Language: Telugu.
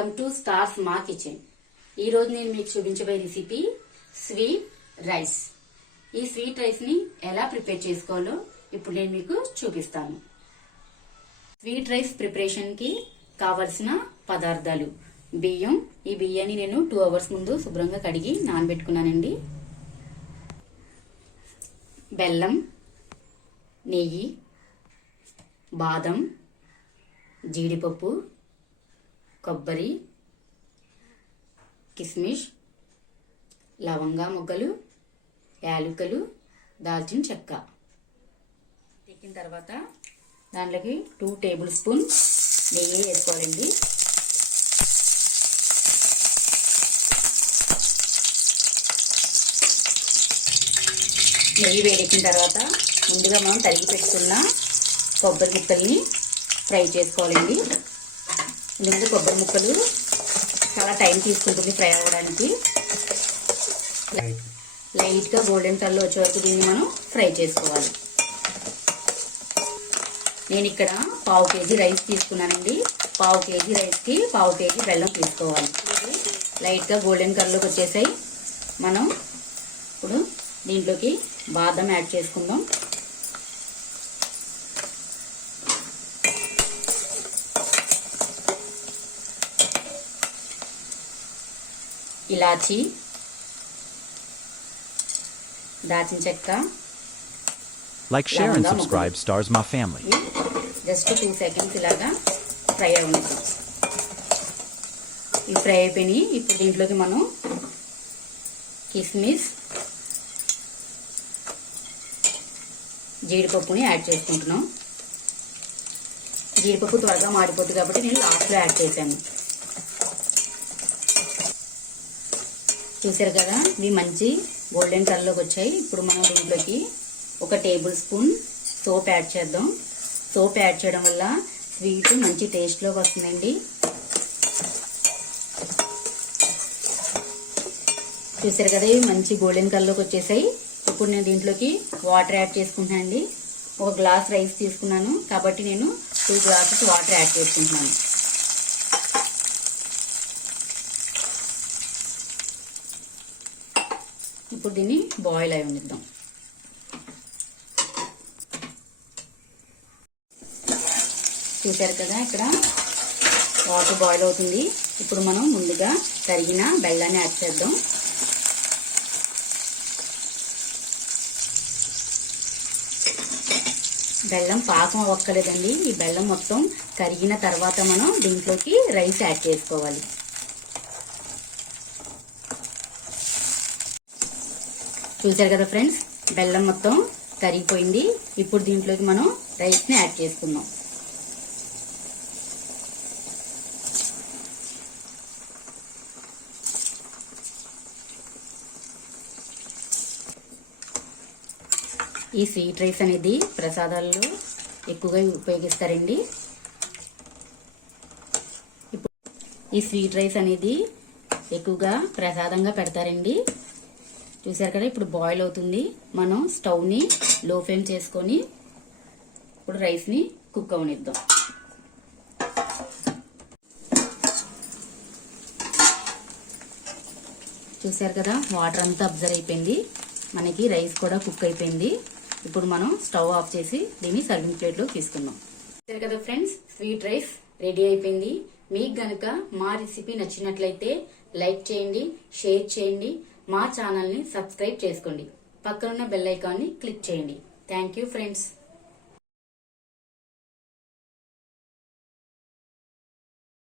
వెల్కమ్ టు స్టార్స్ మా కిచెన్. ఈ రోజు నేను మీకు చూపించబోయే రెసిపీ స్వీట్ రైస్. ఈ స్వీట్ రైస్ ని ఎలా ప్రిపేర్ చేసుకోవాలో ఇప్పుడు నేను మీకు చూపిస్తాను. స్వీట్ రైస్ ప్రిపరేషన్ కి కావలసిన పదార్థాలు: బియ్యం. ఈ బియ్యాన్ని నేను 2 hours ముందు శుభ్రంగా కడిగి నానబెట్టుకున్నానండి. బెల్లం, నెయ్యి, బాదం, జీడిపప్పు, కొబ్బరి, కిస్మిస్, లవంగా మొగ్గలు, యాలకులు, దాల్చిన చెక్క. ఎక్కిన తర్వాత దాంట్లోకి 2 tablespoons నెయ్యి వేసుకోవాలండి. నెయ్యి వేడెక్కిన తర్వాత ముందుగా మనం తరిగి పెట్టుకున్న కొబ్బరి ముక్కల్ని ఫ్రై చేసుకోవాలండి. ఎందుకంటే కొబ్బరి ముక్కలు చాలా టైం తీసుకుంటుంది ఫ్రై అవ్వడానికి. లైట్గా గోల్డెన్ కలర్ వచ్చే వరకు దీన్ని మనం ఫ్రై చేసుకోవాలి. నేను ఇక్కడ 1/2 kg రైస్ తీసుకున్నానండి. 1/2 kg రైస్కి 1/2 kg బెల్లం తీసుకోవాలి. లైట్గా గోల్డెన్ కలర్లోకి వచ్చేసాయి. మనం ఇప్పుడు దీంట్లోకి బాదం యాడ్ చేసుకుందాం. ఇలాచి, దాల్చిన చెక్క, like, share and subscribe stars my family. Just 2 seconds ఇలాగా ఫ్రై అవ్వండి. ఈ ఫ్రై అయిపోయినాయి. ఇప్పుడు దీంట్లోకి మనం కిస్మిస్, జీడిపప్పుని యాడ్ చేసుకుంటున్నాం. జీడిపప్పు త్వరగా మాడిపోతుంది కాబట్టి నేను లాస్ట్లో యాడ్ చేశాను. చూసారు కదా, ఇవి మంచి గోల్డెన్ కలర్లోకి వచ్చాయి. ఇప్పుడు మనం దీంట్లోకి 1 tablespoon సోప్ యాడ్ చేద్దాం. సోప్ యాడ్ చేయడం వల్ల స్వీట్ మంచి టేస్ట్లోకి వస్తుందండి. చూసారు కదా, ఇవి మంచి గోల్డెన్ కలర్లోకి వచ్చేసాయి. ఇప్పుడు నేను దీంట్లోకి వాటర్ యాడ్ చేసుకుంటున్నాను అండి. 1 glass రైస్ తీసుకున్నాను కాబట్టి నేను 2 glasses వాటర్ యాడ్ చేసుకుంటున్నాను. ఇప్పుడు దీన్ని బాయిల్ అయి ఉండిద్దాం. చూసారు కదా, ఇక్కడ వాటర్ బాయిల్ అవుతుంది. ఇప్పుడు మనం ముందుగా తరిగిన బెల్లాన్ని యాడ్ చేద్దాం. బెల్లం పాకం అవ్వక్కర్లేదండి. ఈ బెల్లం మొత్తం కరిగిన తర్వాత మనం దీంట్లోకి రైస్ యాడ్ చేసుకోవాలి. చూసారు కదా ఫ్రెండ్స్, బెల్లం మొత్తం కరిగిపోయింది. ఇప్పుడు దీంట్లోకి మనం రైస్ని యాడ్ చేసుకుందాం. ఈ స్వీట్ రైస్ అనేది ప్రసాదాల్లో ఎక్కువగా ఉపయోగిస్తారండి. ఇప్పుడు ఈ స్వీట్ రైస్ అనేది ఎక్కువగా ప్రసాదంగా పెడతారండి. చూసారు కదా, ఇప్పుడు బాయిల్ అవుతుంది. మనం స్టవ్ని లో ఫ్లేమ్ చేసుకొని ఇప్పుడు రైస్ని కుక్ అవనిద్దాం. చూసారు కదా, వాటర్ అంతా అబ్జర్వ్ అయిపోయింది. మనకి రైస్ కూడా కుక్ అయిపోయింది. ఇప్పుడు మనం స్టవ్ ఆఫ్ చేసి దీన్ని సర్వింగ్ ప్లేట్లో తీసుకుందాం. చూసారు కదా ఫ్రెండ్స్, స్వీట్ రైస్ రెడీ అయిపోయింది. మీకు గనక మా రెసిపీ నచ్చినట్లయితే లైక్ చేయండి, షేర్ చేయండి, మా ఛానల్ని సబ్స్క్రైబ్ చేసుకోండి, పక్కనున్న బెల్ ఐకాన్ని క్లిక్ చేయండి. Thank you friends.